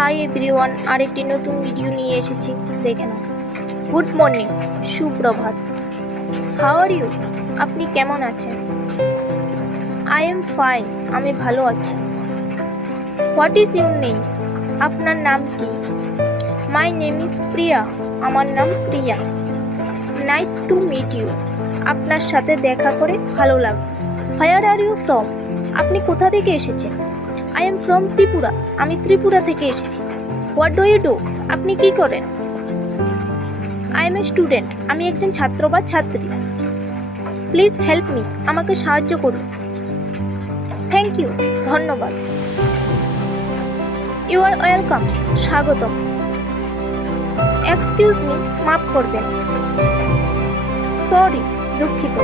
Hi everyone, আরেকটি নতুন video নিয়ে এসেছি, দেখে নাও। গুড মর্নিং, সুপ্রভাত। How are you? আপনি কেমন আছেন? আই এম ফাইন, আমি ভালো আছি। What is your name? আপনার নাম কি? মাই নেম ইজ প্রিয়া, আমার নাম Priya. Nice to meet you, আপনার সাথে দেখা করে ভালো লাগলো। Where are you from? আপনি কোথা থেকে এসেছেন? আই এম ফ্রম ত্রিপুরা, আমি ত্রিপুরা থেকে এসেছি। What do you do? আপনি কি করেন? আই এম এ স্টুডেন্ট, আমি একজন ছাত্র বা ছাত্রী। প্লিজ হেল্প মি, আমাকে সাহায্য করুন। থ্যাংক ইউ, ধন্যবাদ। ইউ আর ওয়েলকাম, স্বাগতম। এক্সকিউজ মি, মাফ করবেন। সরি, দুঃখিত।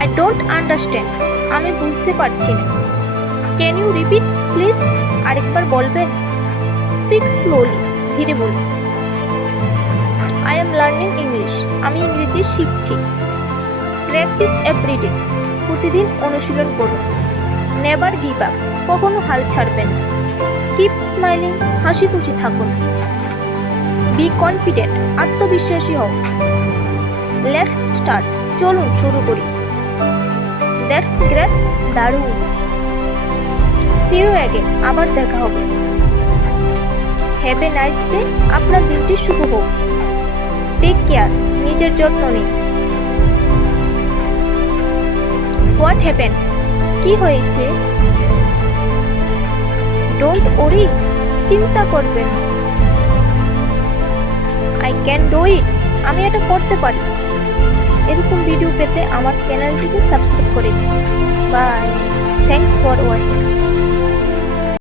আই ডোন্ট আন্ডারস্ট্যান্ড, আমি বুঝতে পারছি না। Can you repeat please? আরেকবার বলবেন? স্পিক স্লোলি, ধীরে বলুন। আই এম লার্নিং ইংলিশ, আমি ইংরেজি শিখছি। প্র্যাকটিস এভরিডে, প্রতিদিন অনুশীলন করুন। নেভার গিভ আপ, কখনো হাল ছাড়বেন না। কিপ স্মাইলিং, হাসি খুশি থাকুন। বি কনফিডেন্ট, আত্মবিশ্বাসী হও। লেটস স্টার্ট, চলুন শুরু করি। দ্যাটস গ্রেট, দারুণ। সি ইউ অ্যাগেন, আবার দেখা হবে। হ্যাভ এ নাইস ডে, আপনার দিনটি শুভ হোক। টেক কেয়ার, নিজের যত্ন নিন। হোয়াট হ্যাপেন, কি হয়েছে? ডোন্ট ওরি, চিন্তা করবেন না। আই ক্যান ডু ইট, আমি এটা করতে পারি। এরকম ভিডিও পেতে আমার চ্যানেলটিকে সাবস্ক্রাইব করে দিন। Bye, thanks for watching.